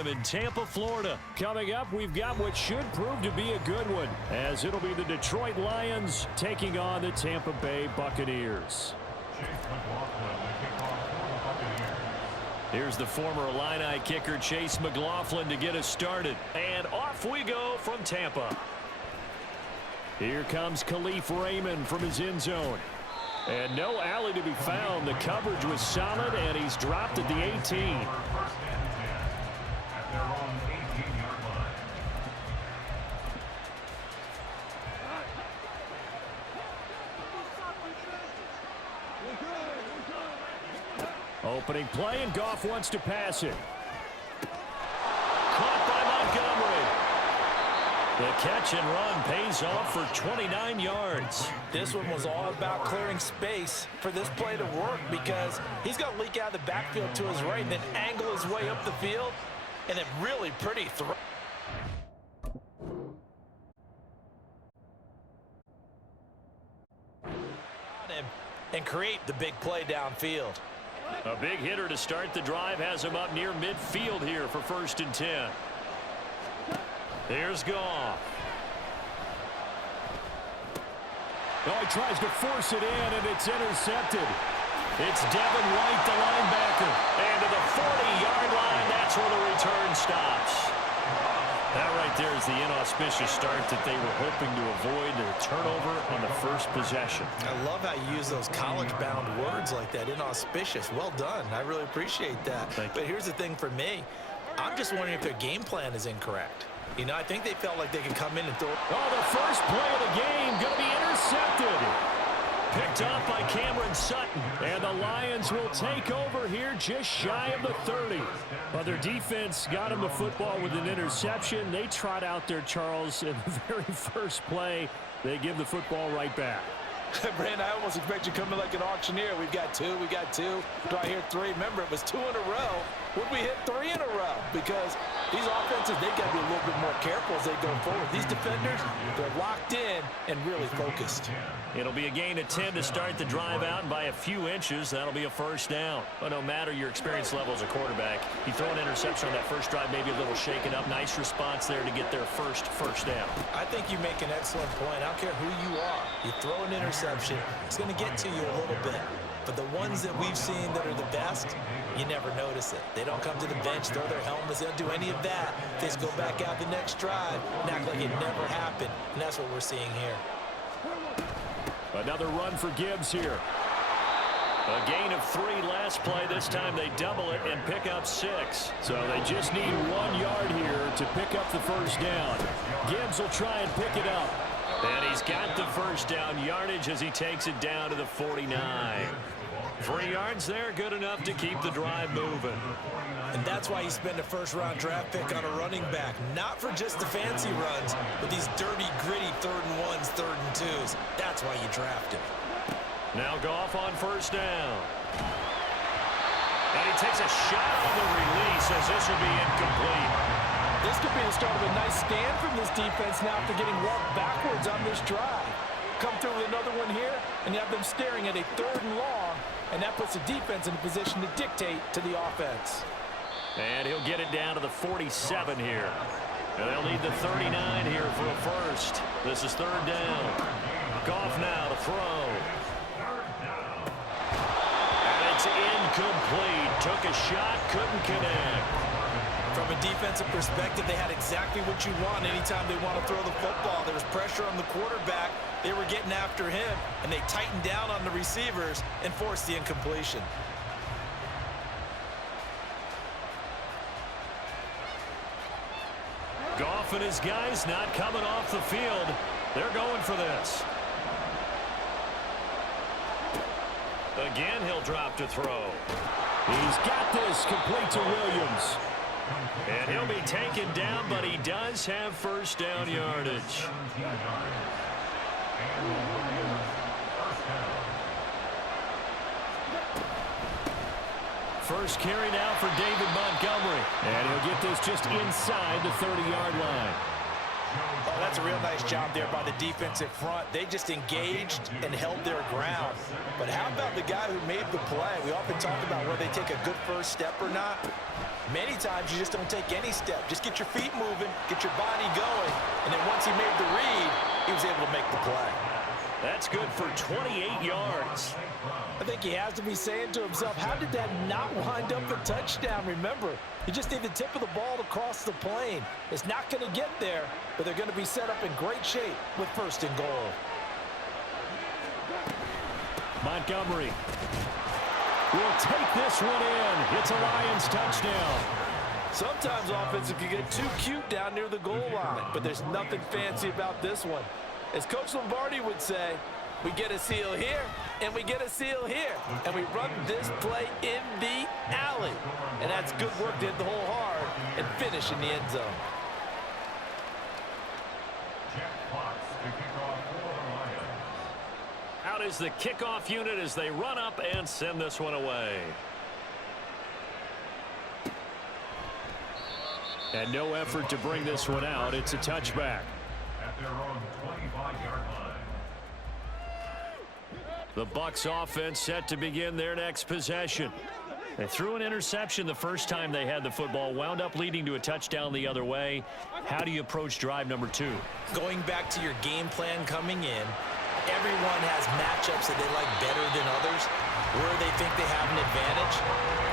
Stadium in Tampa, Florida. Coming up, we've got what should prove to be a good one, as it'll be the Detroit Lions taking on the Tampa Bay Buccaneers. Here's the former Illini kicker Chase McLaughlin to get us started. And off we go from Tampa. Here comes Khalif Raymond from his end zone. And no alley to be found. The coverage was solid, and he's dropped at the 18. Opening play, and Goff wants to pass it. Caught by Montgomery. The catch and run pays off for 29 yards. This one was all about clearing space for this play to work, because he's going to leak out of the backfield to his right and then angle his way up the field, and it really pretty throw. And create the big play downfield. A big hitter to start the drive has him up near midfield here for 1st and 10. Here's Goff. Oh, he tries to force it in, and it's intercepted. It's Devin White, the linebacker. And to the 40-yard line, that's where the return stops. That right there is the inauspicious start that they were hoping to avoid, the turnover on the first possession. I love how you use those college-bound words like that, inauspicious. Well done. I really appreciate that. But here's the thing for me. I'm just wondering if their game plan is incorrect. You know, I think they felt like they could come in and throw. Oh, the first play of the game going to be intercepted. Picked up by Cameron Sutton. And the Lions will take over here just shy of the 30. But their defense got him the football with an interception. They trot out there, Charles, in the very first play. They give the football right back. Brand, I almost expect you coming like an auctioneer. We've got two. Do I hear three? Remember, it was 2 in a row. Would we hit 3 in a row? Because these offenses, they got to be a little bit more careful as they go forward. These defenders, they're locked in and really focused. It'll be a gain of 10 to start the drive out, and by a few inches, that'll be a first down. But no matter your experience level as a quarterback, you throw an interception on that first drive, maybe a little shaken up. Nice response there to get their first down. I think you make an excellent point. I don't care who you are. You throw an interception, it's going to get to you a little bit. But the ones that we've seen that are the best, you never notice it. They don't come to the bench, throw their helmets, they don't do any of that. They just go back out the next drive and act like it never happened. And that's what we're seeing here. Another run for Gibbs here. A gain of 3 last play. This time they double it and pick up 6. So they just need 1 yard here to pick up the first down. Gibbs will try and pick it up. And he's got the first down yardage as he takes it down to the 49. 3 yards there, good enough to keep the drive moving. And that's why you spend a first-round draft pick on a running back. Not for just the fancy runs, but these dirty, gritty 3rd and 1s, 3rd and 2s. That's why you draft him. Now Goff on first down. And he takes a shot on the release as this will be incomplete. This could be the start of a nice stand from this defense now after getting walked backwards on this drive. Come through with another one here, and you have them staring at a 3rd and long, and that puts the defense in a position to dictate to the offense. And he'll get it down to the 47 here. And they'll need the 39 here for a first. This is 3rd down. Goff now to throw. And it's incomplete. Took a shot, couldn't connect. From a defensive perspective, they had exactly what you want anytime they want to throw the football. There was pressure on the quarterback. They were getting after him, and they tightened down on the receivers and forced the incompletion. Goff and his guys not coming off the field. They're going for this. Again, he'll drop to throw. He's got this, complete to Williams. And he'll be taken down, but he does have first down yardage. First carry now for David Montgomery. And he'll get this just inside the 30-yard line. Oh, that's a real nice job there by the defensive front. They just engaged and held their ground. But how about the guy who made the play? We often talk about whether they take a good first step or not. Many times you just don't take any step. Just get your feet moving, get your body going, and then once he made the read, he was able to make the play. That's good for 28 yards. I think he has to be saying to himself, how did that not wind up a touchdown? Remember, you just need the tip of the ball to cross the plane. It's not going to get there, but they're going to be set up in great shape with 1st and goal. Montgomery will take this one in. It's a Lions touchdown. Sometimes offensive can get too cute down near the goal line, but there's nothing fancy about this one. As Coach Lombardi would say, we get a seal here, and we get a seal here. And we run this play in the alley. And that's good work to hit the hole hard and finish in the end zone. Out is the kickoff unit as they run up and send this one away. And no effort to bring this one out. It's a touchback. At their own 25-yard line. The Bucs offense set to begin their next possession. They threw an interception the first time they had the football, wound up leading to a touchdown the other way. How do you approach drive number 2? Going back to your game plan coming in, everyone has matchups that they like better than others, where they think they have an advantage.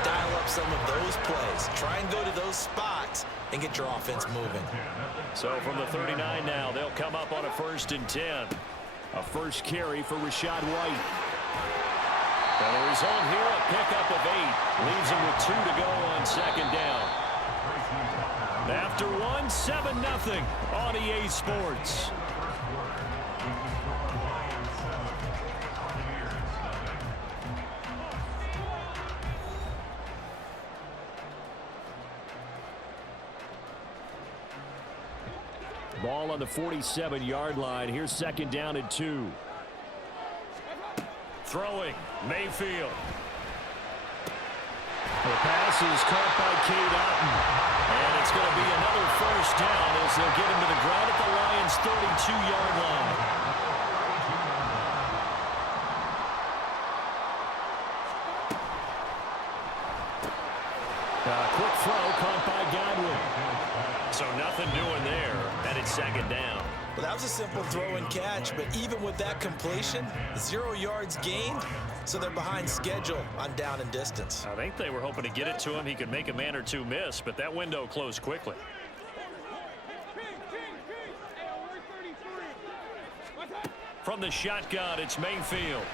Dial up some of those plays. Try and go to those spots and get your offense moving. So from the 39 now, they'll come up on a 1st and 10. A first carry for Rashad White. And the result here, a pickup of 8. Leaves him with 2 to go on 2nd down. After 1, 7-0 on EA Sports. Ball on the 47-yard line. Here's 2nd down and 2. Throwing, Mayfield. The pass is caught by Cade Otton. And it's going to be another 1st down as they'll get him to the ground at the Lions' 32-yard line. Quick throw caught by Godwin. So nothing doing there, and it's 2nd down. Well, that was a simple throw and catch, but even with that completion, 0 yards gained, so they're behind schedule on down and distance. I think they were hoping to get it to him. He could make a man or two miss, but that window closed quickly. From the shotgun, it's Mayfield.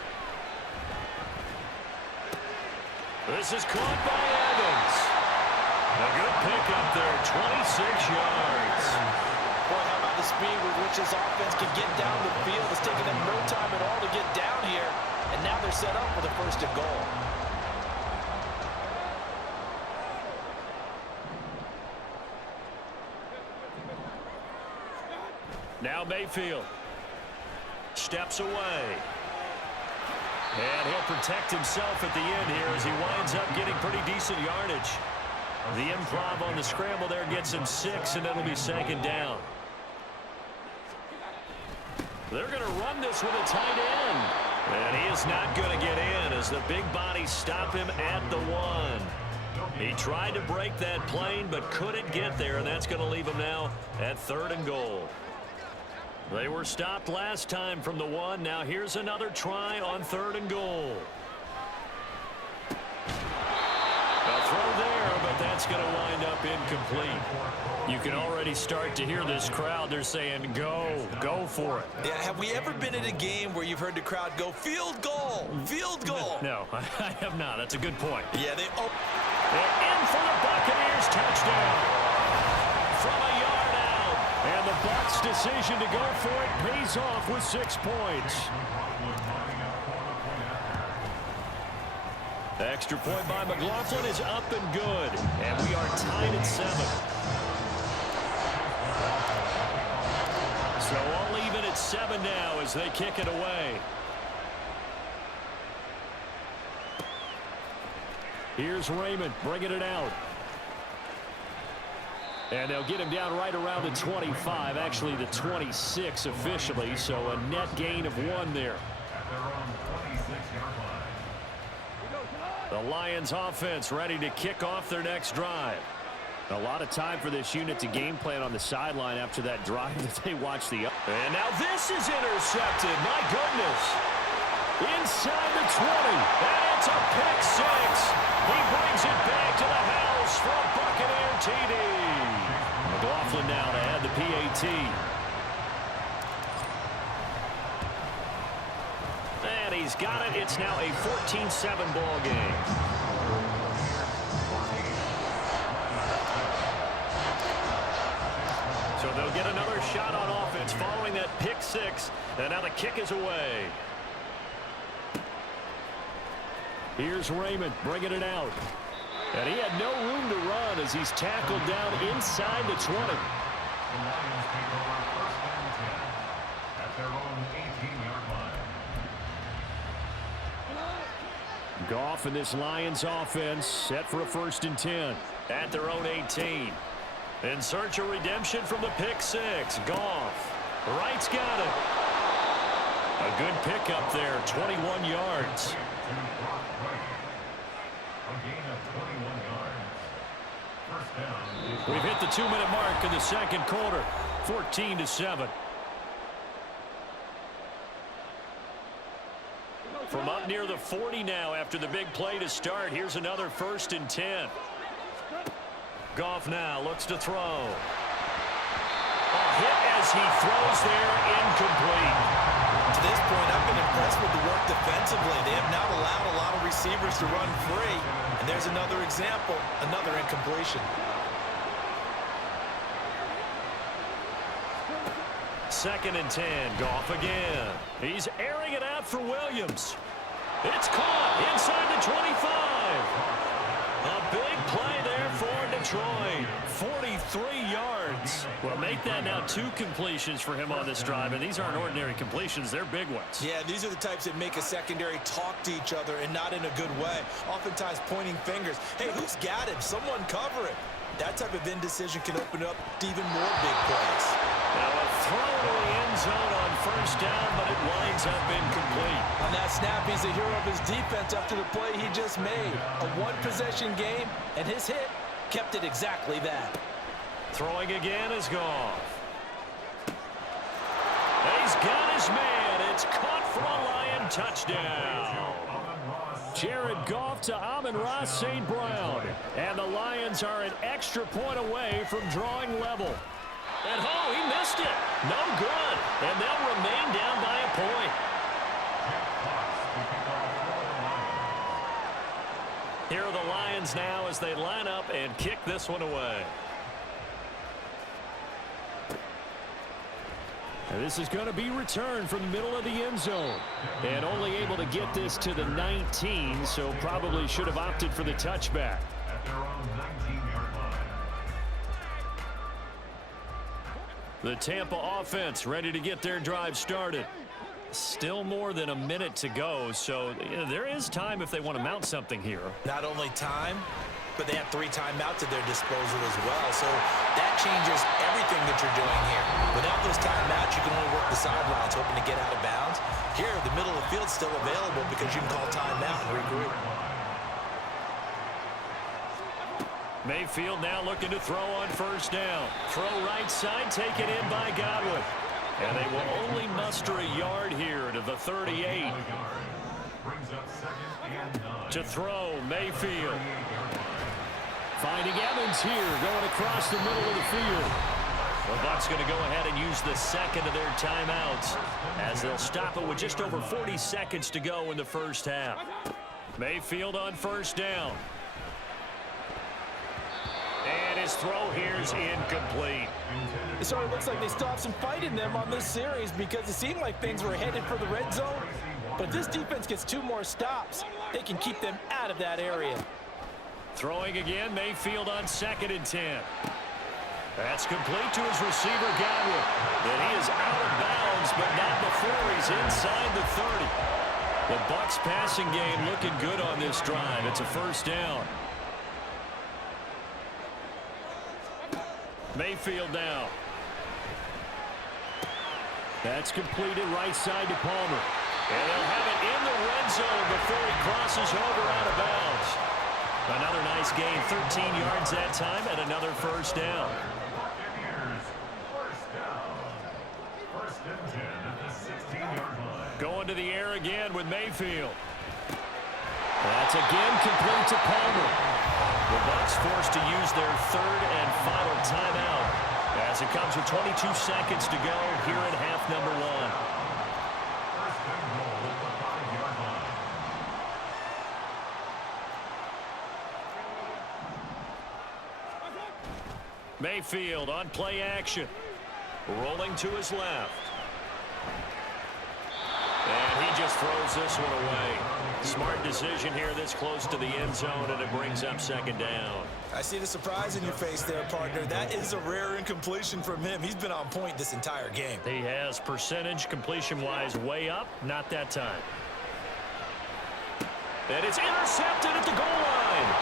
This is caught by Evans. A good pickup there, 26 yards. Boy, how about the speed with which this offense can get down the field? It's taken them no time at all to get down here, and now they're set up with a 1st and goal. Now Mayfield steps away. And he'll protect himself at the end here as he winds up getting pretty decent yardage. The improv on the scramble there gets him 6, and it'll be 2nd down. They're going to run this with a tight end. And he is not going to get in as the big bodies stop him at the 1. He tried to break that plane but couldn't get there, and that's going to leave him now at 3rd and goal. They were stopped last time from the 1. Now here's another try on 3rd and goal. A throw there, but that's going to wind up incomplete. You can already start to hear this crowd. They're saying, go for it. Yeah, have we ever been in a game where you've heard the crowd go, field goal, field goal? No, I have not. That's a good point. Yeah, They're in for the Buccaneers touchdown. From a yard out. And the Bucs' decision to go for it pays off with 6 points. The extra point by McLaughlin is up and good. And we are tied at 7. So all even at 7 now as they kick it away. Here's Raymond bringing it out. And they'll get him down right around the 25, actually the 26 officially, so a net gain of 1 there. At their own 26-yard line. The Lions offense ready to kick off their next drive. A lot of time for this unit to game plan on the sideline after that drive that they watched the... And now this is intercepted. My goodness. Inside the 20. And it's a pick 6. He brings it back to the house for a Buccaneer TD. McLaughlin now to add the PAT. And he's got it. It's now a 14-7 ball game. So they'll get another shot on offense following that pick 6. And now the kick is away. Here's Raymond bringing it out. And he had no room to run as he's tackled down inside the 20. The Lions take over 1st and 10 at their own 18-yard line. Goff and this Lions offense set for a 1st and 10 at their own 18. In search of redemption from the pick 6. Goff. Wright's got it. A good pickup there, 21 yards. We've hit the 2-minute mark in the 2nd quarter, 14-7. From up near the 40 now after the big play to start. Here's another 1st and 10. Goff now looks to throw. A hit as he throws there, incomplete. To this point, I've been impressed with the work defensively. They have not allowed a lot of receivers to run free. And there's another example, another incompletion. 2nd and 10. Goff again. He's airing it out for Williams. It's caught inside the 25. A big play there for Detroit. 43 yards. Well, make that now 2 completions for him on this drive, and these aren't ordinary completions. They're big ones. Yeah, these are the types that make a secondary talk to each other and not in a good way. Oftentimes pointing fingers. Hey, who's got him? Someone cover him. That type of indecision can open up to even more big plays. Now a throw to the end zone on 1st down, but it winds up incomplete. On that snap, he's a hero of his defense after the play he just made. A 1-possession game, and his hit kept it exactly that. Throwing again is Goff. He's got his man. It's caught for a Lion touchdown. Jared Goff to Amon-Ra St. Brown. And the Lions are an extra point away from drawing level. And oh, he missed it. No good. And they'll remain down by a point. Here are the Lions now as they line up and kick this one away. And this is going to be returned from the middle of the end zone. And only able to get this to the 19, so probably should have opted for the touchback. At their own 19-yard line. The Tampa offense ready to get their drive started. Still more than a minute to go, so there is time if they want to mount something here. Not only time, but they have 3 timeouts at their disposal as well. So that changes everything that you're doing here. Without those timeouts, you can only work the sidelines, hoping to get out of bounds. Here, the middle of the field's still available because you can call timeout and regroup. Mayfield now looking to throw on 1st down. Throw right side, taken in by Godwin. And they will only muster a yard here to the 38. Brings up 2nd and 9. To throw, Mayfield. Finding Evans here, going across the middle of the field. The Bucs going to go ahead and use the 2nd of their timeouts as they'll stop it with just over 40 seconds to go in the 1st half. Mayfield on 1st down. And his throw here is incomplete. It sort of looks like they still have some fight in them on this series because it seemed like things were headed for the red zone. But if this defense gets 2 more stops, they can keep them out of that area. Throwing again, Mayfield on 2nd and 10. That's complete to his receiver, Godwin. And he is out of bounds, but not before he's inside the 30. The Bucs passing game looking good on this drive. It's a 1st down. Mayfield now. That's completed right side to Palmer. And they'll have it in the red zone before he crosses over out of bounds. Another nice gain, 13 yards that time, and another first down. Buccaneers, first down. First and 10 at the 16-yard line. Going to the air again with Mayfield. That's again complete to Palmer. The Bucs forced to use their third and final timeout as it comes with 22 seconds to go here in half number one. First and goal at the 5-yard line. Mayfield on play action. Rolling to his left. And he just throws this one away. Smart decision here this close to the end zone, and it brings up second down. I see the surprise in your face there, partner. That is a rare incompletion from him. He's been on point this entire game. He has percentage completion-wise way up. Not that time. And it's intercepted at the goal line.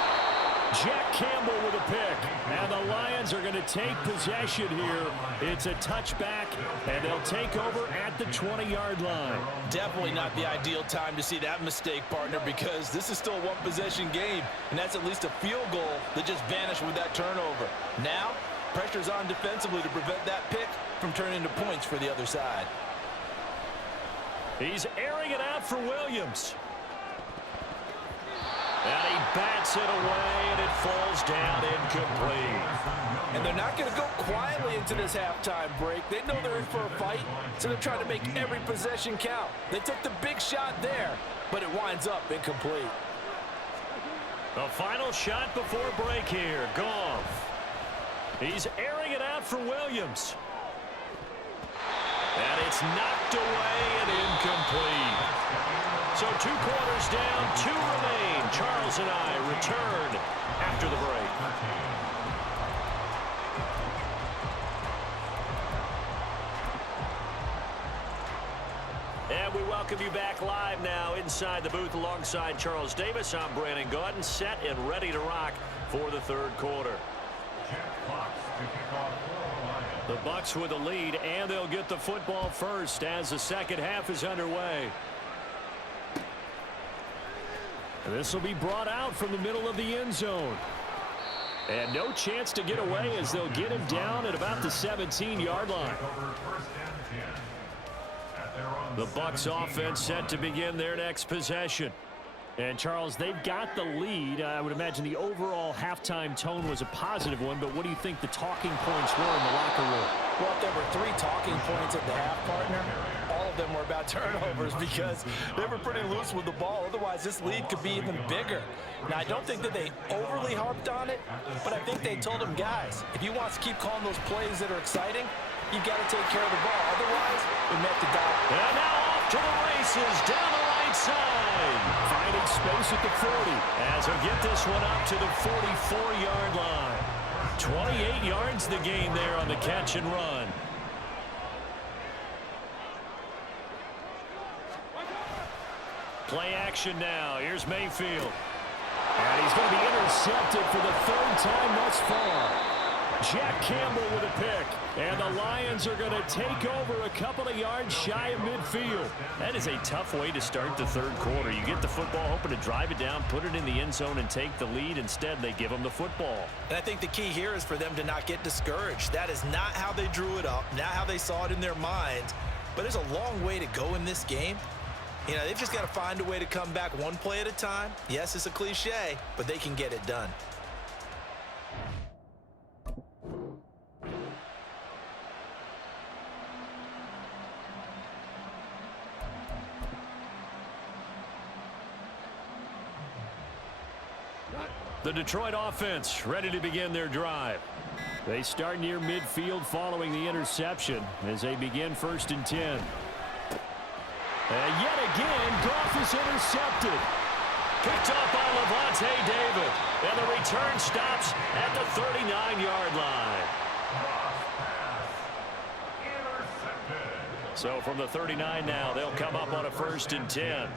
Jack Campbell with a pick. And the Lions are going to take possession here. It's a touchback, and they'll take over at the 20-yard line. Definitely not the ideal time to see that mistake, partner, because this is still a one-possession game, and that's at least a field goal that just vanished with that turnover. Now, pressure's on defensively to prevent that pick from turning into points for the other side. He's airing it out for Williams. And he bats it away, and it falls down incomplete. And they're not going to go quietly into this halftime break. They know they're in for a fight, so they're trying to make every possession count. They took the big shot there, but it winds up incomplete. The final shot before break here. Goff. He's airing it out for Williams. And it's knocked away and incomplete. So 2 quarters down, 2 remain. Charles and I return after the break. And we welcome you back live now inside the booth alongside Charles Davis. I'm Brandon Gaudin, set and ready to rock for the third quarter. The Bucs with the lead, and they'll get the football first as the second half is underway. This will be brought out from the middle of the end zone. And no chance to get away as they'll get him down at about the 17-yard line. The Bucs offense set to begin their next possession. And, Charles, they've got the lead. I would imagine the overall halftime tone was a positive one, but what do you think the talking points were in the locker room? Well, if there were 3 talking points at the half, partner, all of them were about turnovers because they were pretty loose with the ball. Otherwise, this lead could be even bigger. Now, I don't think that they overly harped on it, but I think they told them, guys, if you want to keep calling those plays that are exciting, you've got to take care of the ball. Otherwise, we met the dot. And now off to the races down the right side. Finding space at the 40 as he'll get this one up to the 44-yard line. 28 yards the gain there on the catch and run. Play action now. Here's Mayfield. And he's going to be intercepted for the 3rd time thus far. Jack Campbell with a pick. And the Lions are going to take over a couple of yards shy of midfield. That is a tough way to start the third quarter. You get the football, hoping to drive it down, put it in the end zone, and take the lead. Instead, they give them the football. And I think the key here is for them to not get discouraged. That is not how they drew it up, not how they saw it in their minds. But there's a long way to go in this game. You know, they've just got to find a way to come back one play at a time. Yes, it's a cliche, but they can get it done. The Detroit offense ready to begin their drive. They start near midfield following the interception as they begin 1st and 10. And yet again, Goff is intercepted. Picked up by Levante David. And the return stops at the 39-yard line. So from the 39 now, they'll come up on a 1st and 10.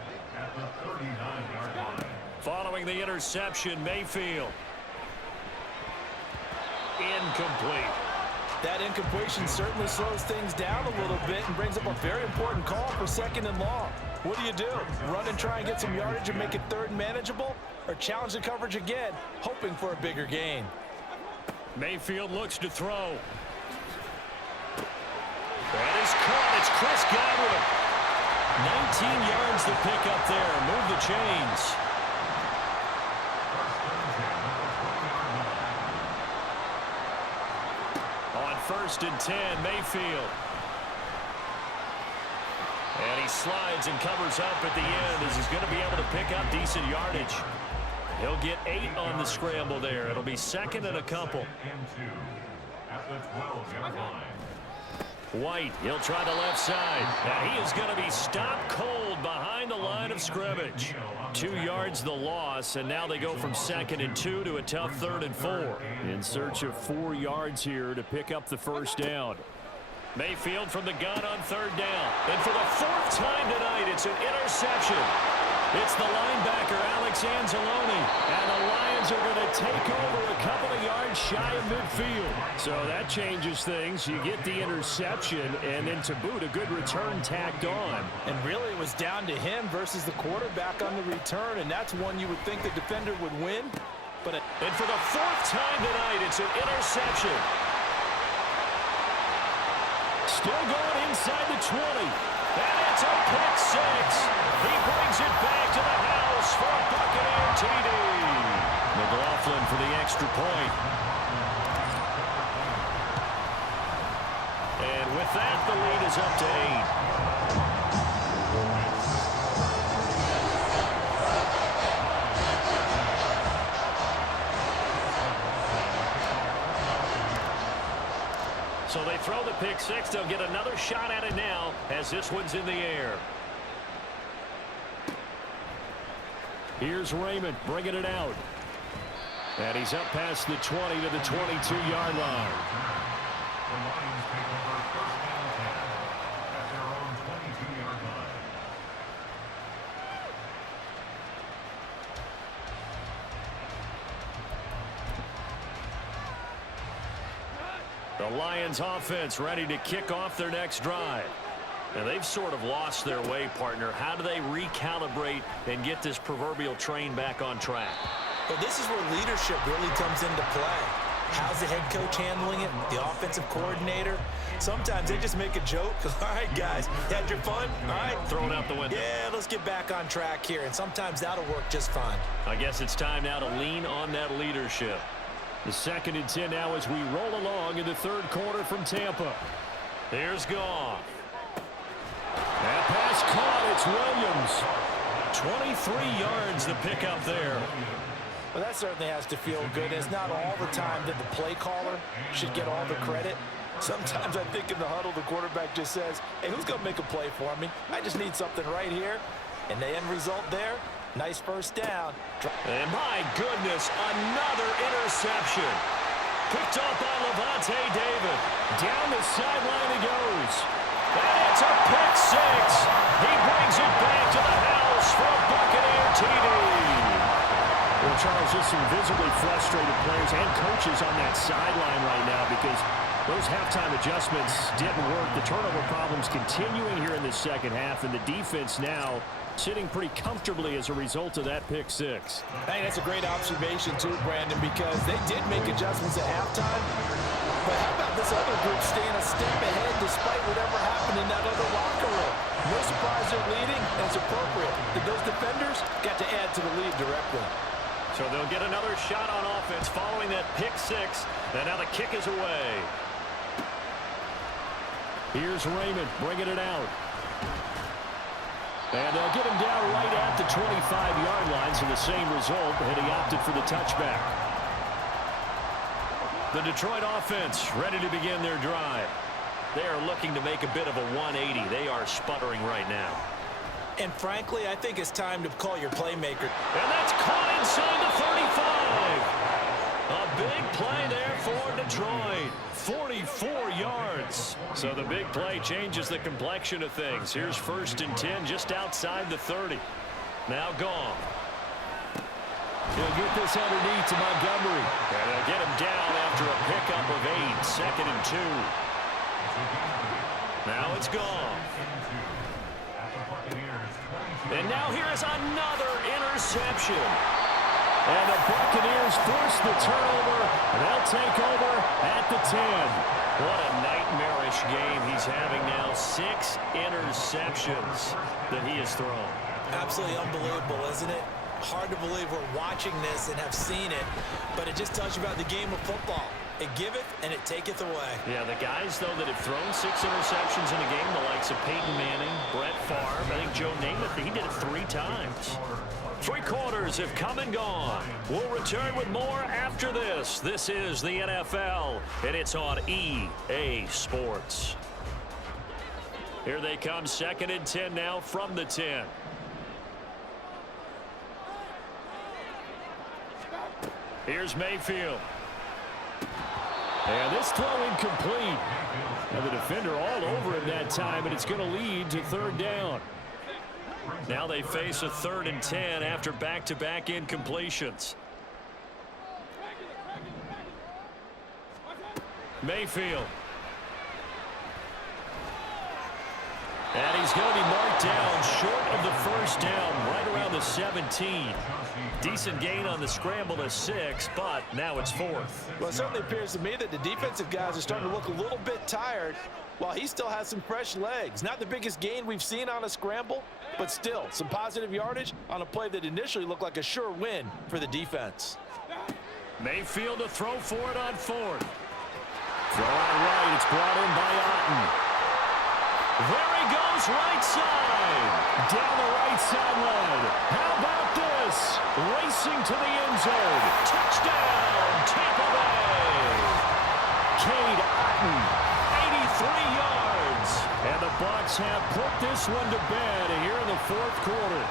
Following the interception, Mayfield. Incomplete. That incompletion certainly slows things down a little bit and brings up a very important call for 2nd and long. What do? Run and try and get some yardage and make it 3rd and manageable? Or challenge the coverage again, hoping for a bigger gain? Mayfield looks to throw. That is caught. It's Chris Godwin. 19 yards to pick up there. Move the chains. On 1st and 10, Mayfield. And he slides and covers up at the end as he's going to be able to pick up decent yardage. He'll get 8 on the scramble there. It'll be 2nd and a couple. At the 12-yard line. White, he'll try the left side. And he is going to be stopped cold behind the line of scrimmage. 2 yards the loss, and now they go from 2nd and 2 to a tough 3rd and 4. In search of 4 yards here to pick up the 1st down. Mayfield from the gun on 3rd down. And for the 4th time tonight, it's an interception. It's the linebacker, Alex Anzalone. And the Lions are going to take over a couple of yards shy of midfield. So that changes things. You get the interception, and then to boot, a good return tacked on. And really, it was down to him versus the quarterback on the return, and that's one you would think the defender would win. And for the 4th time tonight, it's an interception. Still going inside the 20. And it's a pick 6. He brings it back to the house for a Buccaneer TD. McLaughlin for the extra point. And with that, the lead is up to 8. So they throw the pick 6. They'll get another shot at it now as this one's in the air. Here's Raymond bringing it out. And he's up past the 20 to the 22-yard line. The Lions take over 1st and 10 at their own 22-yard line. The Lions offense ready to kick off their next drive. And they've sort of lost their way, partner. How do they recalibrate and get this proverbial train back on track? Well, this is where leadership really comes into play. How's the head coach handling it? The offensive coordinator? Sometimes they just make a joke. All right, guys, you had your fun? All right. Throw it out the window. Yeah, let's get back on track here. And sometimes that'll work just fine. I guess it's time now to lean on that leadership. The 2nd and 10 now as we roll along in the 3rd quarter from Tampa. Here's Goff. That pass caught. It's Williams. 23 yards to pick up there. Well, that certainly has to feel good. It's not all the time that the play caller should get all the credit. Sometimes I think in the huddle, the quarterback just says, hey, who's going to make a play for me? I just need something right here. And the end result there, nice 1st down. And my goodness, another interception. Picked off by Levante David. Down the sideline he goes. And it's a pick 6. He brings it back to the house for a Buccaneer TD. Well, Charles, just some visibly frustrated players and coaches on that sideline right now because those halftime adjustments didn't work. The turnover problems continuing here in the 2nd half, and the defense now sitting pretty comfortably as a result of that pick 6. Hey, that's a great observation too, Brandon, because they did make adjustments at halftime. But how about this other group staying a step ahead despite whatever happened in that other locker room? No surprise they're leading, and it's appropriate that those defenders got to add to the lead directly. So they'll get another shot on offense following that pick 6. And now the kick is away. Here's Raymond bringing it out. And they'll get him down right at the 25-yard line, so the same result, and he opted for the touchback. The Detroit offense ready to begin their drive. They are looking to make a bit of a 180. They are sputtering right now. And frankly, I think it's time to call your playmaker. And that's caught inside the 35. A big play there for Detroit. 44 yards. So the big play changes the complexion of things. Here's 1st and 10 just outside the 30. Now Goff. He'll get this underneath to Montgomery. And they'll get him down after a pickup of 8, 2nd and 2. Now it's gone. And now here is another interception. And the Buccaneers force the turnover, and they'll take over at the 10. What a nightmarish game he's having now. 6 interceptions that he has thrown. Absolutely unbelievable, isn't it? Hard to believe we're watching this and have seen it, but it just tells you about the game of football. It giveth and it taketh away. Yeah, the guys, though, that have thrown 6 interceptions in a game, the likes of Peyton Manning, Brett Favre, I think Joe Namath, he did it 3 times. 3 quarters have come and gone. We'll return with more after this. This is the NFL, and it's on EA Sports. Here they come, 2nd and 10 now from the 10. Here's Mayfield. And this throw incomplete. And the defender all over him that time, and it's going to lead to 3rd down. Now they face a 3rd and 10 after back-to-back incompletions. Mayfield. And he's going to be marked down short of the 1st down, right around the 17. Decent gain on the scramble to 6, but now it's 4th. Well, it certainly appears to me that the defensive guys are starting to look a little bit tired while he still has some fresh legs. Not the biggest gain we've seen on a scramble, but still some positive yardage on a play that initially looked like a sure win for the defense. Mayfield to throw for it on 4th. Throw out right. It's brought in by Otten. There he goes, right side. Down the right sideline. How about this? Racing to the end zone. Touchdown, Tampa Bay. Cade Otten, 83 yards. And the Bucs have put this one to bed here in the 4th quarter.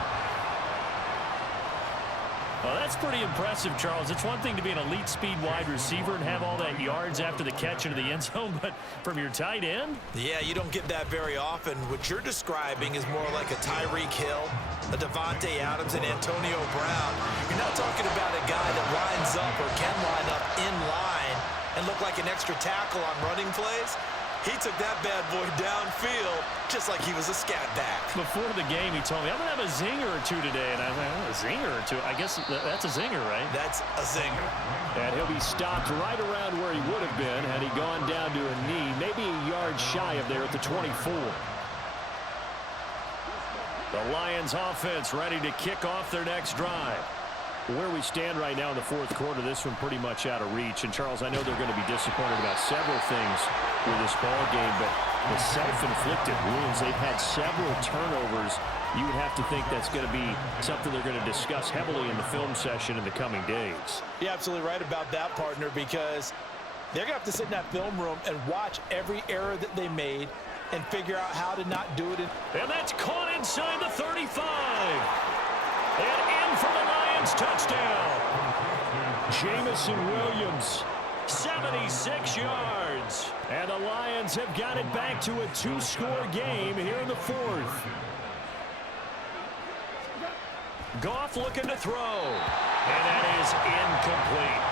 Well, that's pretty impressive, Charles. It's one thing to be an elite speed wide receiver and have all that yards after the catch into the end zone, but from your tight end? Yeah, you don't get that very often. What you're describing is more like a Tyreek Hill, a Devontae Adams, and Antonio Brown. You're not talking about a guy that lines up or can line up in line and look like an extra tackle on running plays. He took that bad boy downfield just like he was a scat back. Before the game, he told me, I'm going to have a zinger or 2 today. And I was like, a zinger or 2? I guess that's a zinger, right? That's a zinger. And he'll be stopped right around where he would have been had he gone down to a knee, maybe a yard shy of there at the 24. The Lions offense ready to kick off their next drive. Where we stand right now in the 4th quarter, this one pretty much out of reach. And, Charles, I know they're going to be disappointed about several things with this ball game, but the self-inflicted wounds, they've had several turnovers. You would have to think that's going to be something they're going to discuss heavily in the film session in the coming days. You're absolutely right about that, partner, because they're going to have to sit in that film room and watch every error that they made and figure out how to not do it. And that's caught inside the 35. And in for the Lions touchdown. Jamison Williams, 76 yards. And the Lions have got it back to a 2-score game here in the 4th. Goff looking to throw. And that is incomplete.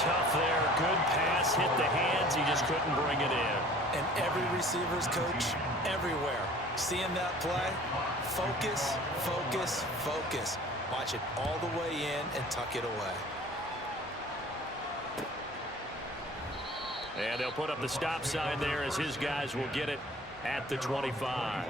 Tough there. Good pass. Hit the hands. He just couldn't bring it in. And every receiver's coach everywhere. Seeing that play, focus, focus, focus. Watch it all the way in and tuck it away. And they'll put up the stop sign there as his guys will get it at the 25.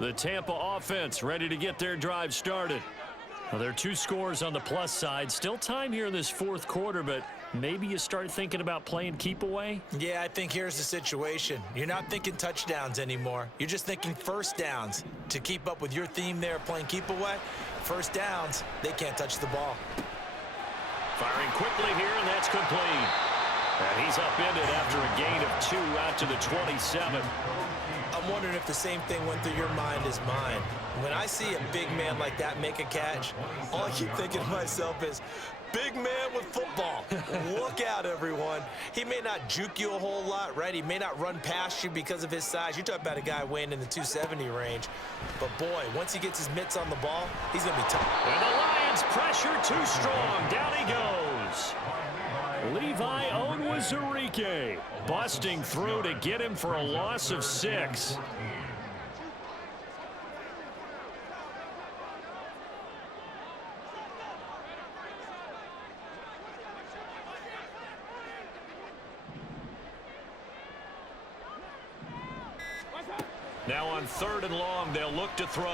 The Tampa offense ready to get their drive started. Well, there are 2 scores on the plus side. Still time here in this 4th quarter, but maybe you start thinking about playing keep away? Yeah, I think here's the situation. You're not thinking touchdowns anymore. You're just thinking 1st downs. To keep up with your theme there, playing keep away, 1st downs, they can't touch the ball. Firing quickly here, and that's complete. And he's upended after a gain of 2 out to the 27. A I'm wondering if the same thing went through your mind as mine. When I see a big man like that make a catch, all I keep thinking to myself is, big man with football. Look out, everyone. He may not juke you a whole lot, right? He may not run past you because of his size. You're talking about a guy weighing in the 270 range. But, boy, once he gets his mitts on the ball, he's going to be tough. And the Lions pressure too strong. Down he goes. Levi Onwuzurike busting through to get him for a loss of 6. Now on 3rd and long, they'll look to throw.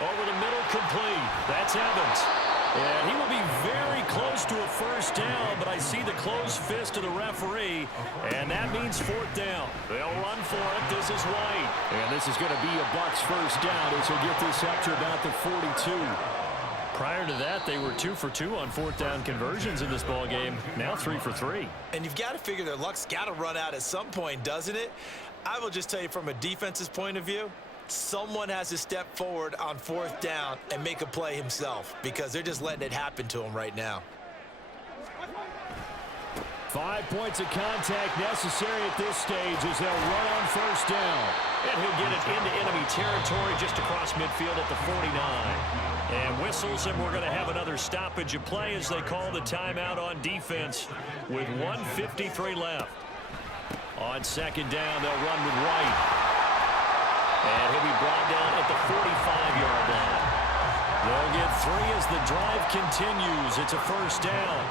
Over the middle, complete. That's Evans. And he will be very close to a first down, but I see the closed fist of the referee, and that means 4th down. They'll run for it. This is White. And this is going to be a Bucs first down as he'll get this up to about the 42. Prior to that, they were 2 for 2 on 4th down conversions in this ball game. Now 3 for 3. And you've got to figure their luck's got to run out at some point, doesn't it? I will just tell you from a defense's point of view, someone has to step forward on 4th down and make a play himself because they're just letting it happen to him right now. 5 points of contact necessary at this stage as they'll run on first down. And he'll get it into enemy territory just across midfield at the 49. And whistles, and we're going to have another stoppage of play as they call the timeout on defense with 1:53 left. On 2nd down, they'll run with White. And he'll be brought down at the 45-yard line. They'll get 3 as the drive continues. It's a first down.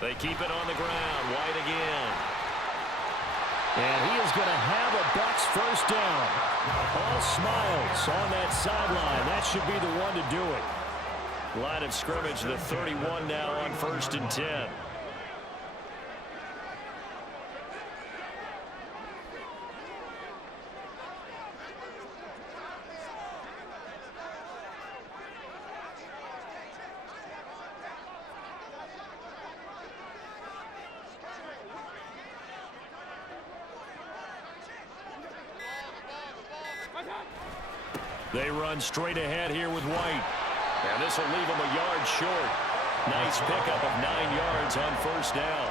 They keep it on the ground. White again. And he is going to have a Bucs first down. All smiles on that sideline. That should be the one to do it. Line of scrimmage, the 31 now on 1st and 10. They run straight ahead here with White. And this will leave him a yard short. Nice pickup of 9 yards on first down.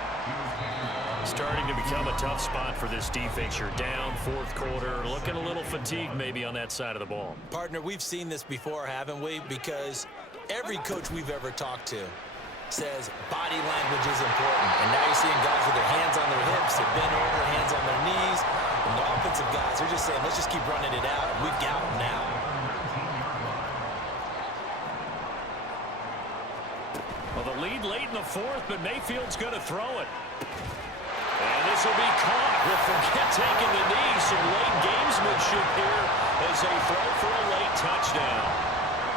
Starting to become a tough spot for this defense. You're down 4th quarter. Looking a little fatigued maybe on that side of the ball. Partner, we've seen this before, haven't we? Because every coach we've ever talked to says body language is important. And now you're seeing guys with their hands on their hips, they're bent over, hands on their knees. And the offensive guys, they're just saying, let's just keep running it out. And we've got them now. Well, the lead late in the 4th, but Mayfield's going to throw it. And this will be caught with Forget taking the knee. Some late gamesmanship here as they throw for a late touchdown.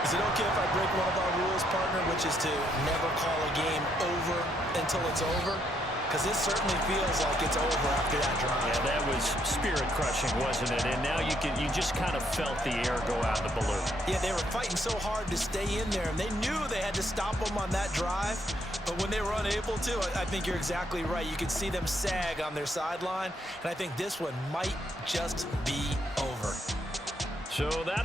Is it okay if I break one of our rules, partner, which is to never call a game over until it's over? Because this certainly feels like it's over after that drive. Yeah, that was spirit-crushing, wasn't it? And now you just kind of felt the air go out of the balloon. Yeah, they were fighting so hard to stay in there, and they knew they had to stop them on that drive. But when they were unable to, I think you're exactly right. You could see them sag on their sideline, and I think this one might just be over. So that